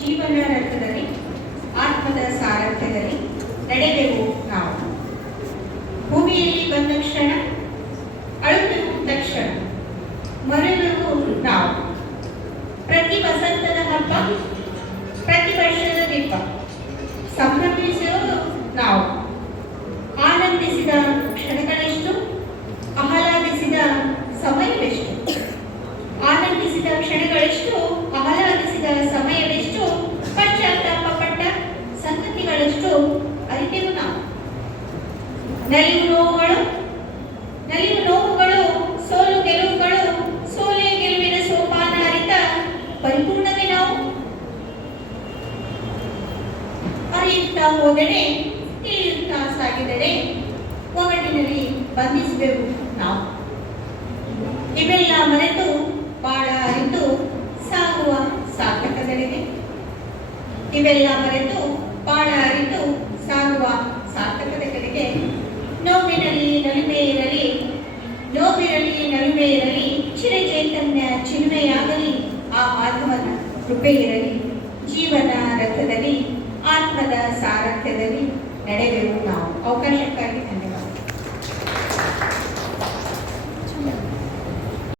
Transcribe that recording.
ಜೀವನ ರಥದಲ್ಲಿ ಆತ್ಮದ ಸಾರಥ್ಯದಲ್ಲಿ ನಡೆದೆವು ನಾವು. ಭೂಮಿಯಲ್ಲಿ ಬಂದ ಕ್ಷಣ ಅಳುವೆವು ತಕ್ಷಣ ಮರಳುವು ನಾವು. ಪ್ರತಿ ವಸಂತದ ಹಬ್ಬ, ಪ್ರತಿ ವರ್ಷದ ದೀಪ ಸಂಭ್ರಮಿಸುವುದು ನಾವು. ಆನಂದಿಸಿದ ಕ್ಷಣಗಳೆಷ್ಟು, ಆಹ್ಲಾದಿಸಿದ ಸಮಯವೆಷ್ಟು. ಆನಂದಿಸಿದ ಕ್ಷಣಗಳೆಷ್ಟು ಆಹ್ಲಾದಿಸಿದ ಸಮಯವೆಷ್ಟು ಪಶ್ಚಾತ್ತಾಪ ಪಟ್ಟ ಸಂಗತಿಗಳೆಷ್ಟು ಅರಿತೆವು ನಾವು ನಲಿವು ನೋವುಗಳು ನಲಿವು ನೋವುಗಳು, ಸೋಲು ಗೆಲುವುಗಳು, ಸೋಲೆ ಗೆಲುವಿನ ಸೋಪಾನಾರಿತ ಪರಿಪೂರ್ಣವೇ ನಾವು. ಅರಿಯುತ್ತಾ ಹೋದರೆ, ತಿಳಿಯುತ್ತಾ ಸಾಗಿದರೆ, ಒಗಟಿನಲ್ಲಿ ಬಂಧಿಸಬೇಕು ನಾವು. ಇವೆಲ್ಲ ಮರೆತು ಬಾಳ ಅರಿತು ಸಾಗುವ ಸಾರ್ಥಕದೆಡೆಗೆ ಇವೆಲ್ಲ ಮರೆತು ಬಾಳ ಅರಿತು ಸಾಗುವ ಇರಲಿ ಚಿರ ಚೈತನ್ಯ ಚಿನ್ಮೆಯಾಗಲಿ ಆ ಮಾಧವನ ಕೃಪೆ ಇರಲಿ ಜೀವನ ರಥದಲ್ಲಿ, ಆತ್ಮದ ಸಾರಥ್ಯದಲ್ಲಿ ನಡೆಯಬೇಕು ನಾವು. ಧನ್ಯವಾದ